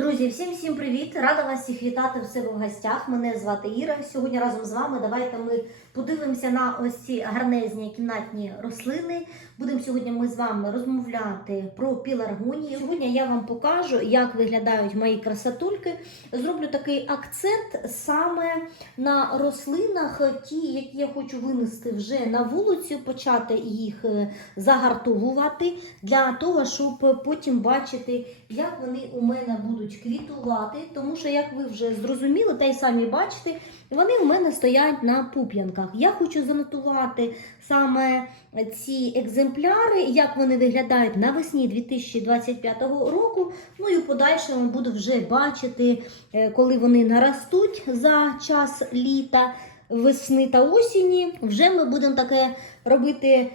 Друзі, всім всім привіт! Рада вас всіх вітати в себе в гостях. Мене звати Іра. Сьогодні разом з вами давайте ми подивимося на ось ці гарнезні кімнатні рослини. Будемо сьогодні ми з вами розмовляти про піларгонії. Сьогодні я вам покажу, як виглядають мої красотульки. Зроблю такий акцент саме на рослинах, ті, які я хочу винести вже на вулицю, почати їх е, загартовувати для того, щоб потім бачити, як вони у мене будуть квітувати. Тому що, як ви вже зрозуміли, та й самі бачите, вони у мене стоять на пуп'янках. Я хочу занотувати саме ці екземпляри, як вони виглядають навесні 2025 року. Ну і в подальшому буду вже бачити, е, коли вони наростуть за час літа, весни та осені. Вже ми будемо таке робити.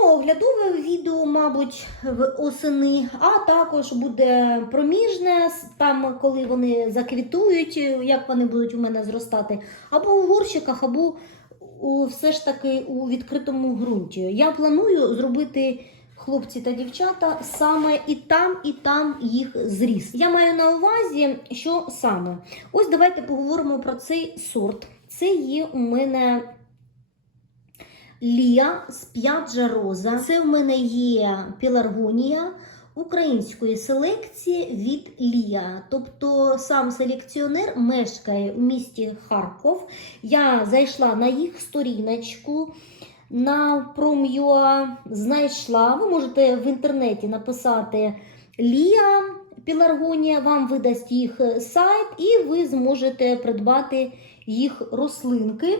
Ну, оглядове відео, мабуть, в осени, а також буде проміжне, там, коли вони заквітують, як вони будуть у мене зростати, або у горщиках, або у, все ж таки у відкритому ґрунті. Я планую зробити. Хлопці та дівчата саме і там, і там їх зріс. Я маю на увазі, що саме. Ось давайте поговоримо про цей сорт. Це є у мене Лія Сп'яджа Роза. Це в мене є піларгонія української селекції від Лія. Тобто сам селекціонер мешкає у місті Харков. Я зайшла на їх сторіночку. На Prom.ua знайшла. Ви можете в інтернеті написати Лія Піларгонія, вам видасть їх сайт, і ви зможете придбати їх рослинки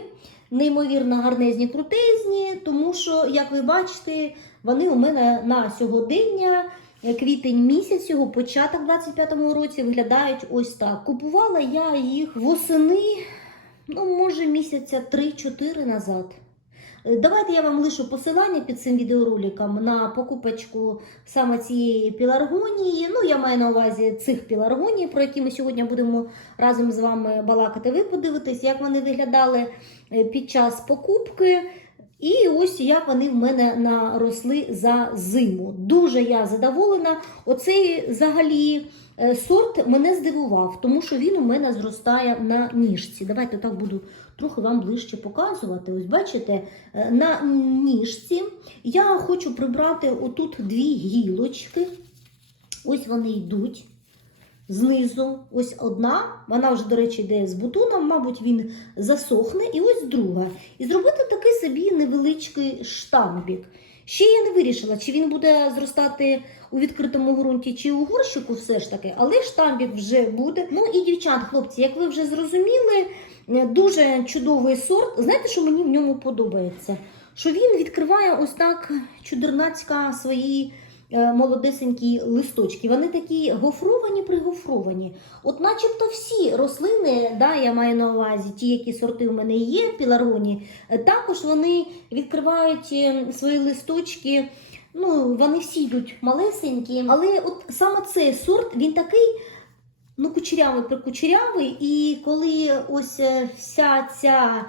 неймовірно гарнезні, крутезні, тому що, як ви бачите, вони у мене на сьогодення, квітень місяць, цього початок 25-му році, виглядають ось так. Купувала я їх восени, ну, може, місяця 3-4 назад. Е, Давайте я вам лишу посилання під цим відеороликом на покупочку саме цієї піларгонії. Ну, я маю на увазі цих піларгоній, про які ми сьогодні будемо разом з вами балакати. Ви подивитесь, як вони виглядали е, під час покупки. І ось як вони в мене наросли за зиму. Дуже я задоволена. Оцей взагалі сорт мене здивував, тому що він у мене зростає на ніжці. Давайте так буду трохи вам ближче показувати. Ось бачите, е, на ніжці я хочу прибрати отут дві гілочки. Ось вони йдуть. Знизу, ось одна, вона вже, до речі, йде з бутоном, мабуть, він засохне, і ось друга. І зробити такий собі невеличкий штамбік. Ще я не вирішила, чи він буде зростати у відкритому ґрунті, чи у горщику, все ж таки, але штамбік вже буде. Ну і дівчат, хлопці, як ви вже зрозуміли, е, дуже чудовий сорт. Знаєте, що мені в ньому подобається? Що він відкриває ось так чудернацька свої молодесенькі листочки. Вони такі гофровані, пригофровані. От начебто всі рослини, да, я маю на увазі, ті, які сорти в мене є, піларгоні, е, також вони відкривають е, свої листочки. Ну, вони всі йдуть малесенькі, але от саме цей сорт, він такий. Ну, кучерявий прикучерявий, і коли ось е, вся ця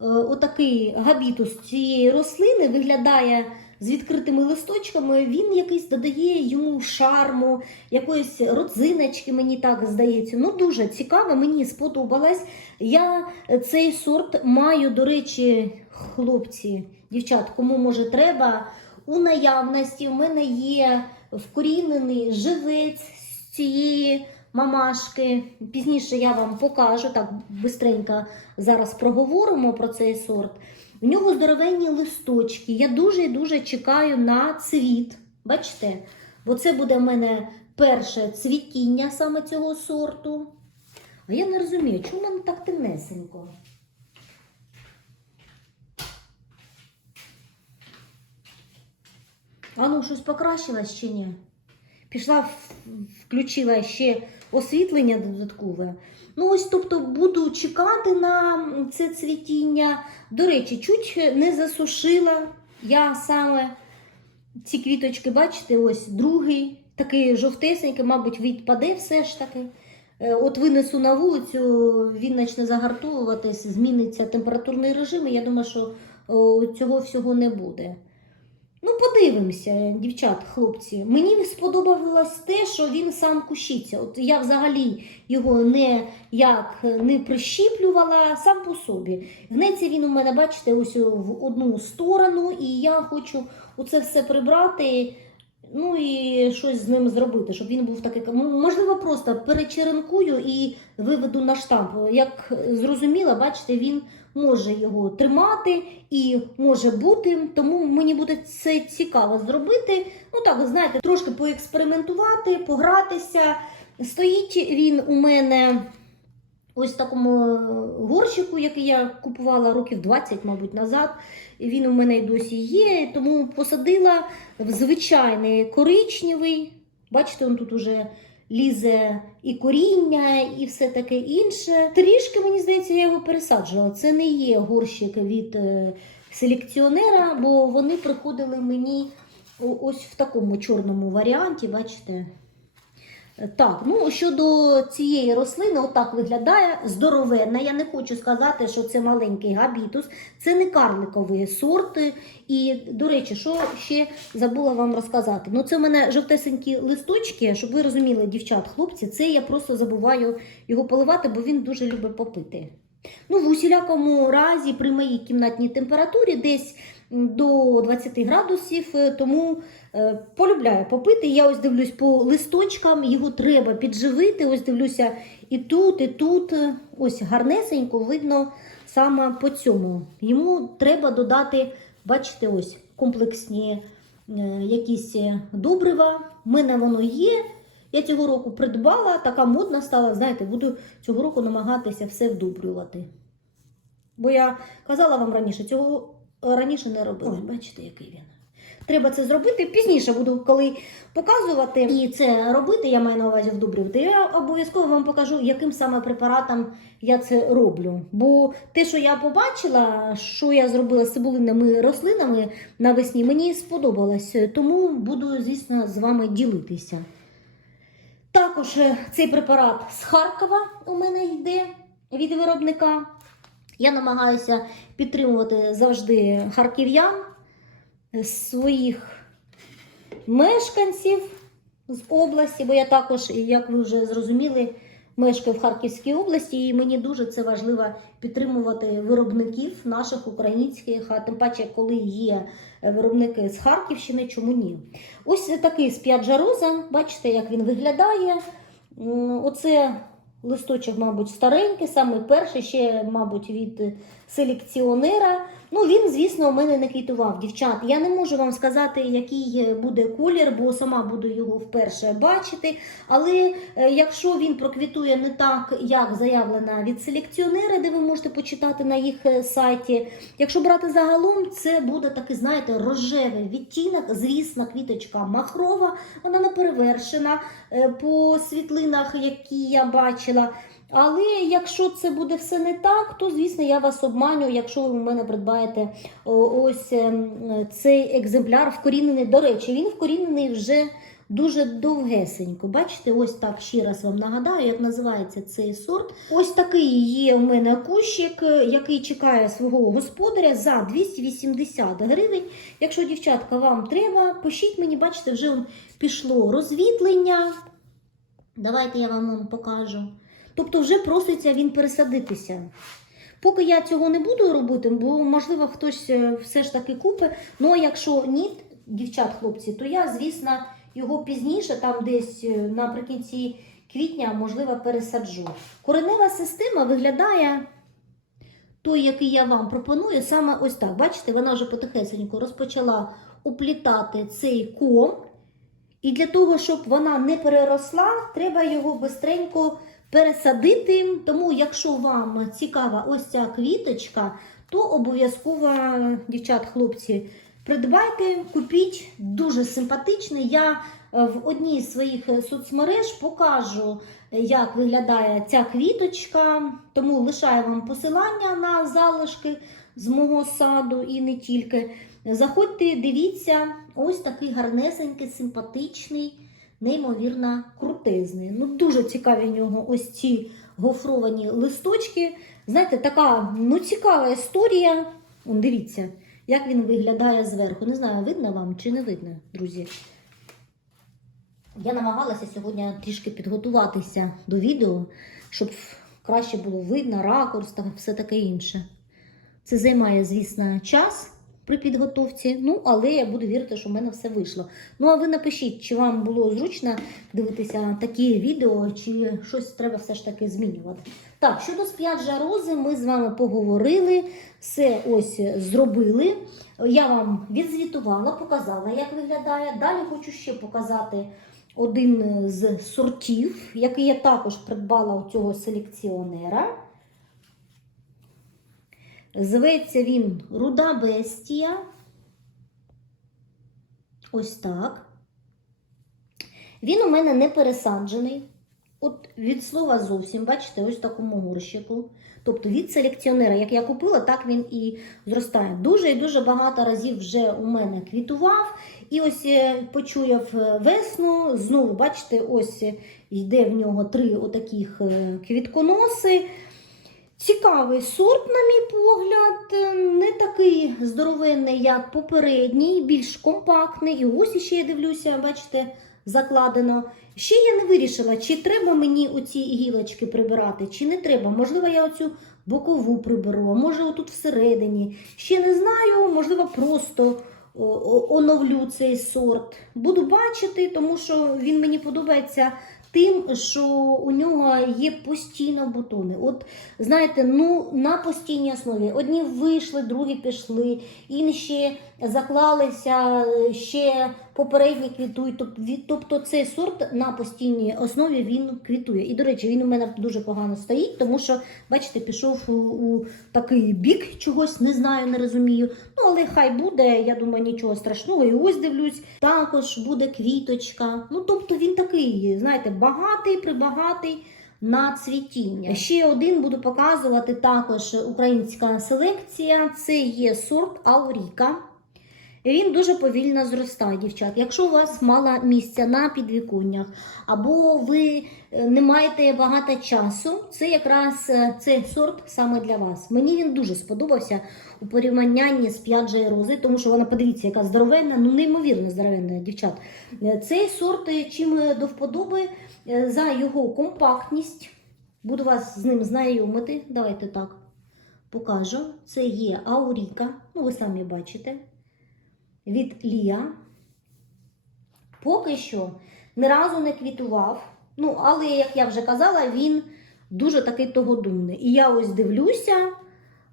е, отакий габітус цієї рослини виглядає з відкритими листочками, він якийсь додає йому шарму, якоїсь родзиночки, мені так здається. Ну, дуже цікаво, мені сподобалось. Я цей сорт маю, до речі, хлопці, дівчат, кому може треба. У наявності в мене є вкорінений живець з цієї мамашки. Пізніше я вам покажу, так бистренько зараз проговоримо про цей сорт. В нього здоровенні листочки. Я дуже і дуже чекаю на цвіт. Бачите? Бо це буде в мене перше цвітіння саме цього сорту. А я не розумію, чому в мене так темнесенько? А ну, щось покращилось чи ні? Пішла, включила ще освітлення додаткове. Ну, ось, тобто, буду чекати на це цвітіння. До речі, чуть не засушила. Я саме ці квіточки, бачите, ось другий, такий жовтесенький, мабуть, відпаде все ж таки. Е, От винесу на вулицю, він почне загартовуватись, зміниться температурний режим, і я думаю, що цього всього не буде. Ну, подивимося, дівчат, хлопці. Мені сподобалось те, що він сам кущиться. От я взагалі його не як не прищіплювала сам по собі. Гнеться він у мене, бачите, ось в одну сторону, і я хочу оце все прибрати. Ну і щось з ним зробити, щоб він був такий. Можливо, просто перечеренкую і виведу на штамп. Як зрозуміла, бачите, він може його тримати і може бути. Тому мені буде це цікаво зробити. Ну так, знаєте, трошки поекспериментувати, погратися. Стоїть він у мене ось такому е, горщику, який я купувала років 20, мабуть, назад. Він у мене й досі є, тому посадила в звичайний коричневий. Бачите, он тут уже лізе і коріння, і все таке інше. Трішки, мені здається, я його пересаджувала. Це не є горщик від е, селекціонера, бо вони приходили мені ось в такому чорному варіанті, бачите. Так, ну щодо цієї рослини, отак виглядає здоровенна. Я не хочу сказати, що це маленький габітус, це не карликовий сорт. І, до речі, що ще забула вам розказати. Ну, це в мене жовтесенькі листочки, щоб ви розуміли, дівчат, хлопці, це я просто забуваю його поливати, бо він дуже любить попити. Ну, в усілякому разі, при моїй кімнатній температурі, десь до 20 градусів, е, тому е, полюбляю попити. Я ось дивлюсь по листочкам, його треба підживити. Ось дивлюся і тут, і тут. Ось гарнесенько видно саме по цьому. Йому треба додати, бачите, ось комплексні е, якісь добрива. У мене воно є. Я цього року придбала, така модна стала, знаєте, буду цього року намагатися все вдобрювати. Бо я казала вам раніше, цього раніше не робила. Ой, бачите, який він. Треба це зробити. Пізніше буду, коли показувати і це робити, я маю на увазі вдобрювати. Я обов'язково вам покажу, яким саме препаратом я це роблю. Бо те, що я побачила, що я зробила з цибулинними рослинами навесні, мені сподобалось. Тому буду, звісно, з вами ділитися. Також е, цей препарат з Харкова у мене йде від виробника. Я намагаюся підтримувати завжди харків'ян, е, своїх мешканців з області, бо я також, як ви вже зрозуміли, мешкаю в Харківській області, і мені дуже це важливо підтримувати виробників наших українських, а тим паче, коли є виробники з Харківщини, чому ні? Ось такий сп'яджа роза, бачите, як він виглядає. Оце листочок, мабуть, старенький, саме перший, ще, мабуть, від селекціонера. Ну, він, звісно, у мене не квітував. Дівчат, я не можу вам сказати, який буде колір, бо сама буду його вперше бачити. Але е, якщо він проквітує не так, як заявлено від селекціонера, де ви можете почитати на їх е, сайті. Якщо брати загалом, це буде такий, знаєте, рожевий відтінок. Звісно, квіточка махрова, вона не перевершена е, по світлинах, які я бачила. Але якщо це буде все не так, то звісно я вас обманю, якщо ви у мене придбаєте ось ем, цей екземпляр вкорінений. До речі, він вкорінений вже дуже довгесенько. Бачите, ось так ще раз вам нагадаю, як називається цей сорт. Ось такий є у мене кущик, е, який чекає свого господаря за 280 гривень. Якщо, дівчатка, вам треба, пишіть мені, бачите, вже пішло розвітлення. Давайте я вам покажу. Тобто вже проситься він пересадитися. Поки я цього не буду робити, бо можливо хтось е, все ж таки купить. Ну якщо ні, дівчат, хлопці, то я, звісно, його пізніше, там десь е, наприкінці квітня, можливо, пересаджу. Коренева система виглядає той, який я вам пропоную, саме ось так. Бачите, вона вже потихесенько розпочала уплітати цей ком. І для того, щоб вона не переросла, треба його бистренько пересадити. Тому, якщо вам цікава ось ця квіточка, то обов'язково, дівчат, хлопці, придбайте, купіть дуже симпатичний. Я е, в одній з своїх соцмереж покажу, як виглядає ця квіточка. Тому лишаю вам посилання на залишки з мого саду і не тільки. Заходьте, дивіться, ось такий гарнесенький, симпатичний, неймовірно крутезний. Ну, дуже цікаві в нього ось ці гофровані листочки. Знаєте, така ну, цікава історія. Он, дивіться, як він виглядає зверху. Не знаю, видно вам чи не видно, друзі. Я намагалася сьогодні трішки підготуватися до відео, щоб краще було видно, ракурс та все таке інше. Це займає, звісно, час при підготовці, ну, але я буду вірити, що в мене все вийшло. Ну, а ви напишіть, чи вам було зручно дивитися такі відео, чи щось треба все ж таки змінювати. Так, щодо сп'яджа рози, ми з вами поговорили, все ось зробили. Я вам відзвітувала, показала, як виглядає. Далі хочу ще показати один з сортів, який я також придбала у цього селекціонера. Зветься він Руда Бестія. Ось так. Він у мене не пересаджений. От від слова зовсім, бачите, ось в такому горщику. Тобто від селекціонера, як я купила, так він і зростає. Дуже і дуже багато разів вже у мене квітував. І ось е, почуяв е, весну. Знову, бачите, ось е, йде в нього три отаких квітконоси. Цікавий сорт, на мій погляд, не такий здоровенний, як попередній, більш компактний. І ось ще я дивлюся, бачите, закладено. Ще я не вирішила, чи треба мені оці гілочки прибирати, чи не треба. Можливо, я оцю бокову приберу, а може отут всередині. Ще не знаю, можливо, просто оновлю цей сорт. Буду бачити, тому що він мені подобається тим, що у нього є постійно бутони. От знаєте, ну на постійній основі. Одні вийшли, другі пішли, інші заклалися, ще попередні квітують. Тобто, тобто цей сорт на постійній основі він квітує. І, до речі, він у мене дуже погано стоїть, тому що, бачите, пішов у, у такий бік чогось, не знаю, не розумію. Ну, але хай буде, я думаю, нічого страшного. І ось дивлюсь, також буде квіточка. Ну, тобто він такий, знаєте, багатий, прибагатий на цвітіння. Ще один буду показувати також українська селекція. Це є сорт Ауріка. І Він дуже повільно зростає, дівчат. Якщо у вас мало місця на підвіконнях, або ви е, не маєте багато часу, це якраз е, цей сорт саме для вас. Мені він дуже сподобався у порівнянні з п'яджею рози, тому що вона, подивіться, яка здоровенна, ну неймовірно здоровенна, дівчат. Е, Цей сорт чим до вподоби за його компактність. Буду вас з ним знайомити. Давайте так покажу. Це є Ауріка, ну ви самі бачите від Лія. Поки що ні разу не квітував. Ну, але, як я вже казала, він дуже такий тогодумний. І я ось дивлюся.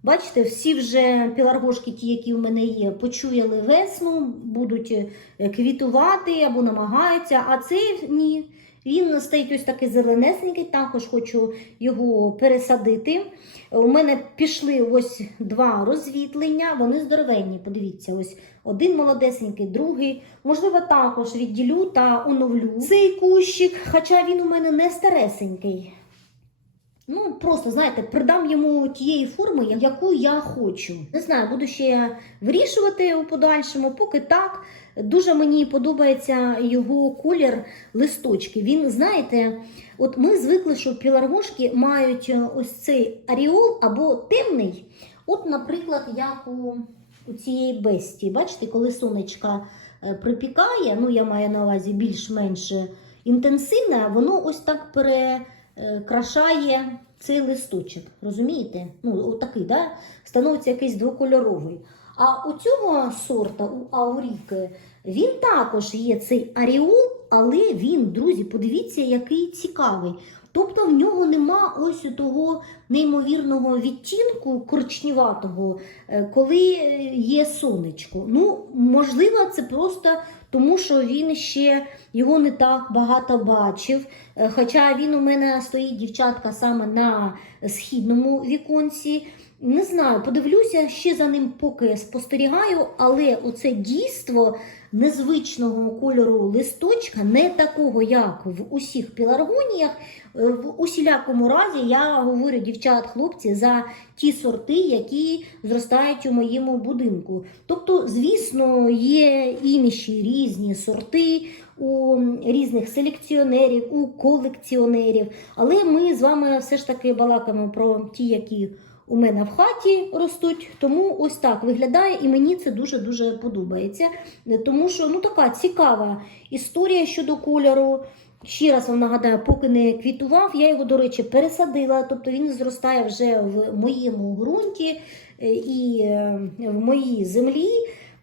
Бачите, всі вже піларгошки, ті, які в мене є, почуяли весну, будуть е, квітувати або намагаються, а цей ні. Він стоїть ось такий зеленесенький, також хочу його пересадити. У мене пішли ось два розвітлення, вони здоровенні. Подивіться, ось один молодесенький, другий. Можливо, також відділю та оновлю цей кущик, хоча він у мене не старесенький. Ну, просто, знаєте, придам йому тієї форми, яку я хочу. Не знаю, буду ще вирішувати у подальшому, поки так. Дуже мені подобається його колір листочки. Він, знаєте, от ми звикли, що піларгошки мають е, ось цей аріол або темний. От, наприклад, як у, у цієї бесті. Бачите, коли сонечка е, припікає, ну я маю на увазі більш-менш інтенсивне, воно ось так перекрашає цей листочок. Розумієте? Ну, отакий, да? становиться якийсь двокольоровий. А у цього сорта, у Ауріки, він також є цей аріол, але він, друзі, подивіться, який цікавий. Тобто в нього нема ось того неймовірного відтінку коричневатого, е, коли е, є сонечко. Ну, можливо, це просто тому, що він ще його не так багато бачив. Е, Хоча він у мене стоїть дівчатка саме на східному віконці. Не знаю, подивлюся ще за ним, поки спостерігаю, але оце дійство незвичного кольору листочка, не такого, як в усіх піларгоніях. Е, В усілякому разі я говорю, дівчат, хлопці, за ті сорти, які зростають у моєму будинку. Тобто, звісно, є інші різні сорти у різних селекціонерів, у колекціонерів. Але ми з вами все ж таки балакаємо про ті, які у мене в хаті ростуть. Тому ось так виглядає, і мені це дуже-дуже подобається. Тому що ну, така цікава історія щодо кольору. Ще раз вам нагадаю, поки не квітував, я його, до речі, пересадила, тобто він зростає вже в моєму ґрунті е, і е, в моїй землі.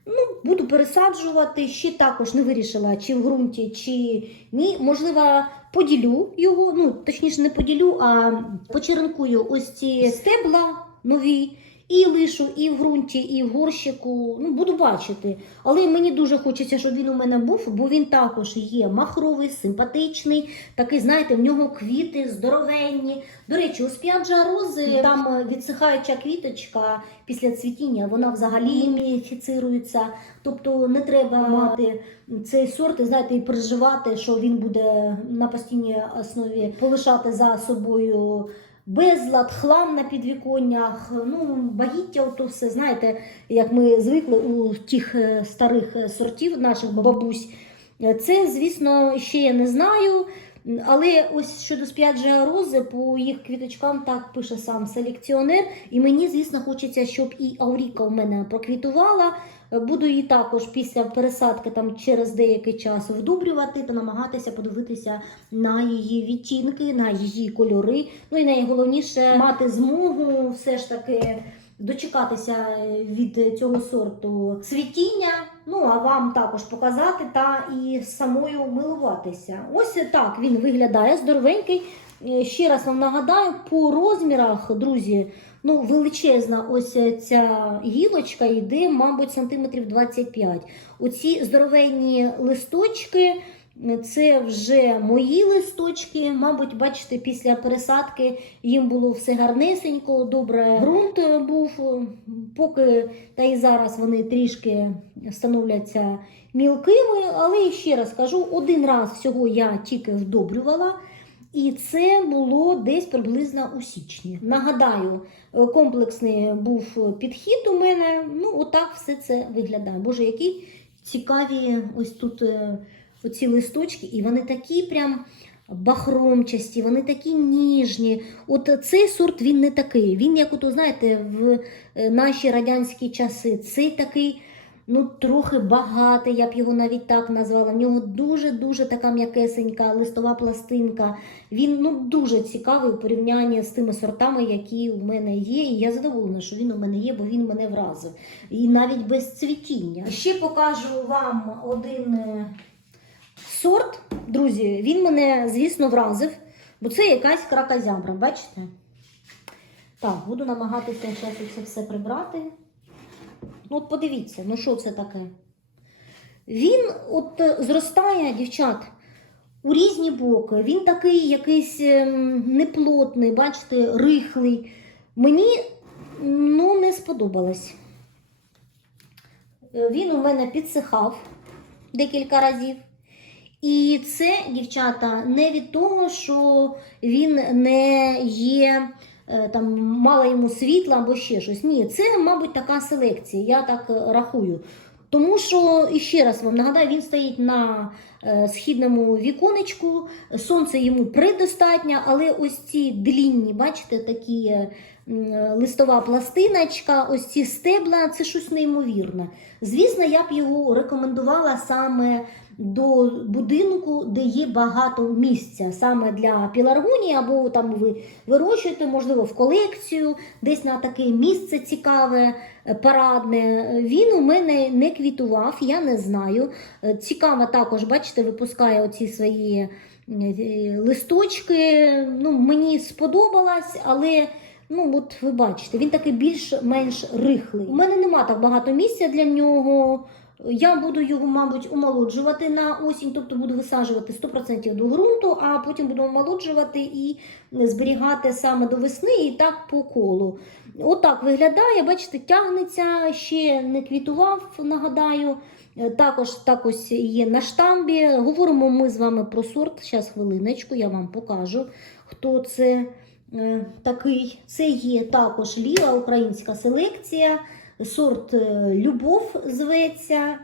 Ну, буду пересаджувати. Ще також не вирішила, чи в ґрунті, чи ні. Можливо, поділю його, ну точніше, не поділю, а почеренкую ось ці стебла нові. І лишу, і в ґрунті, і в горщику. Ну, буду бачити. Але мені дуже хочеться, щоб він у мене був, бо він також є махровий, симпатичний. Такий, знаєте, в нього квіти здоровенні. До речі, у сп'яджа рози там е, відсихаюча квіточка після цвітіння, вона взагалі міфіцирується. Тобто не треба мати цей сорт і знаєте, і переживати, що він буде на постійній основі полишати за собою. Безлад, хлам на підвіконнях, ну, багіття, ото все, знаєте, як ми звикли у тих е, старих е, сортів наших бабусь. Це, звісно, ще я не знаю. Але ось щодо сп'яджа рози, по їх квіточкам так пише сам селекціонер. І мені, звісно, хочеться, щоб і Ауріка у мене проквітувала. Е, Буду її також після пересадки там через деякий час вдобрювати та намагатися подивитися на її відтінки, на її кольори. Ну і найголовніше мати змогу все ж таки дочекатися від цього сорту цвітіння. Ну а вам також показати та і самою милуватися. Ось так він виглядає здоровенький. Е, Ще раз вам нагадаю, по розмірах, друзі, ну величезна ось ця гілочка йде, мабуть, сантиметрів 25. Оці здоровенні листочки. Це вже мої листочки. Мабуть, бачите, після пересадки їм було все гарнесенько, добре ґрунт був. Поки та і зараз вони трішки становляться мілкими. Але ще раз кажу, один раз всього я тільки вдобрювала. І це було десь приблизно у січні. Нагадаю, е, комплексний був підхід у мене. Ну, отак все це виглядає. Боже, які цікаві ось тут е, оці листочки, і вони такі прям бахромчасті, вони такі ніжні. От цей сорт він не такий. Він, як от, знаєте, в е, наші радянські часи, цей такий. Ну, трохи багатий, я б його навіть так назвала. В нього дуже-дуже така м'якесенька листова пластинка. Він ну, дуже цікавий у порівнянні з тими сортами, які у мене є. І я задоволена, що він у мене є, бо він мене вразив. І навіть без цвітіння. Ще покажу вам один е, сорт. Друзі, він мене, звісно, вразив, бо це якась кракозябра, бачите? Так, буду намагатися зараз це все прибрати. Ну, от подивіться, ну що це таке? Він от е, зростає, дівчат, у різні боки. Він такий якийсь ем, неплотний, бачите, рихлий. Мені ну, не сподобалось. Е, Він у мене підсихав декілька разів. І це, дівчата, не від того, що він не є там мало йому світла або ще щось. Ні, це, мабуть, така селекція, я так е, рахую. Тому що, і ще раз вам нагадаю, він стоїть на е, східному віконечку, сонце йому предостатньо, але ось ці длінні, бачите, такі е, е, листова пластиночка, ось ці стебла це щось неймовірне. Звісно, я б його рекомендувала саме до будинку, де є багато місця, саме для піларгонії, або там ви вирощуєте, можливо, в колекцію, десь на таке місце цікаве, е, парадне. Він у мене не квітував, я не знаю. Е, Цікаво також, бачите, випускає оці свої е, листочки. Ну, мені сподобалось, але. Ну, от ви бачите, він такий більш-менш рихлий. У мене нема так багато місця для нього. Я буду його, мабуть, омолоджувати на осінь, тобто буду висаджувати 100% до ґрунту, а потім буду омолоджувати і зберігати саме до весни і так по колу. Отак виглядає, бачите, тягнеться, ще не квітував, нагадаю. Е, Також так ось є на штамбі. Говоримо ми з вами про сорт. Зараз хвилиночку, я вам покажу, хто це е, такий. Це є також ліва українська селекція. Сорт е, Любов зветься.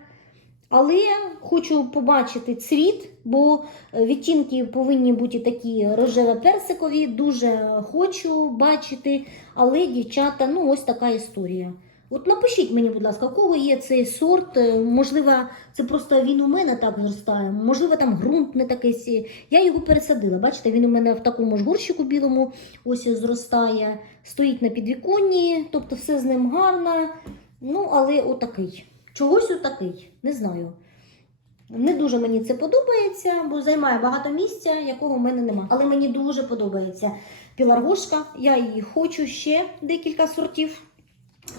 Але хочу побачити цвіт, бо е, відтінки повинні бути такі рожево-персикові. Дуже хочу бачити, але дівчата, ну ось така історія. От напишіть мені, будь ласка, у кого є цей сорт. Е, Можливо, це просто він у мене так зростає. Можливо, там ґрунт не такий. Я його пересадила. Бачите, він у мене в такому ж горщику білому ось зростає, стоїть на підвіконні, тобто все з ним гарно. Ну, але отакий. Чогось отакий. Не знаю. Не дуже мені це подобається, бо займає багато місця, якого в мене нема. Але мені дуже подобається піларгошка. Я її хочу ще декілька сортів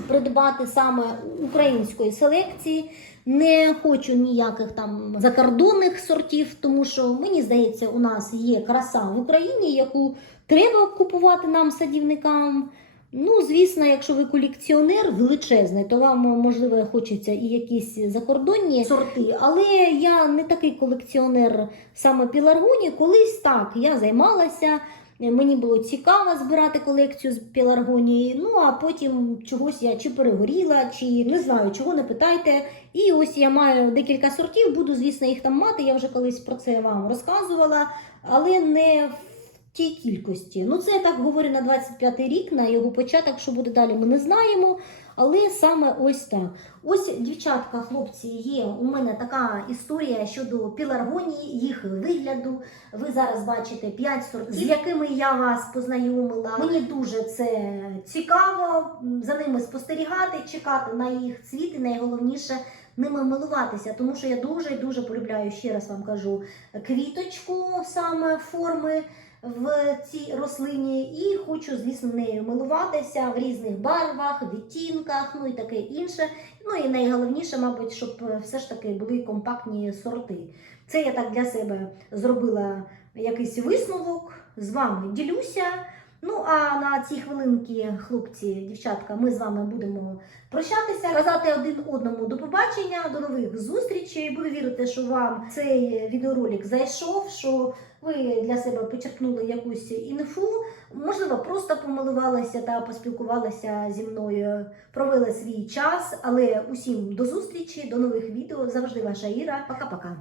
придбати саме української селекції. Не хочу ніяких там закордонних сортів, тому що мені здається, у нас є краса в Україні, яку треба купувати нам садівникам. Ну, звісно, якщо ви колекціонер величезний, то вам можливо хочеться і якісь закордонні сорти. Але я не такий колекціонер саме піларгоні. Колись так я займалася. Мені було цікаво збирати колекцію з піларгонії. Ну а потім чогось я чи перегоріла, чи не знаю, чого не питайте. І ось я маю декілька сортів, буду, звісно, їх там мати. Я вже колись про це вам розказувала, але не в тій кількості. Ну, це я так говорю на 25-й рік, на його початок, що буде далі, ми не знаємо. Але саме ось так. Ось, дівчатка, хлопці, є у мене така історія щодо піларгонії, їх вигляду. Ви зараз бачите 5 сортів, з якими я вас познайомила. Мені дуже це цікаво за ними спостерігати, чекати на їх цвіт і найголовніше ними милуватися, тому що я дуже дуже полюбляю, ще раз вам кажу, квіточку саме форми в цій рослині, і хочу, звісно, нею милуватися в різних барвах, відтінках, ну і таке інше. Ну і найголовніше, мабуть, щоб е, все ж таки були компактні сорти. Це я так для себе зробила якийсь висновок, з вами ділюся. Ну а на ці хвилинки, хлопці, дівчатка, ми з вами будемо прощатися, казати один одному до побачення, до нових зустрічей. Буду вірити, що вам цей відеоролик зайшов, що ви для себе почерпнули якусь інфу, можливо, просто помилувалися та поспілкувалися зі мною, провели свій час. Але усім до зустрічі, до нових відео. Завжди ваша Іра. Пока-пока.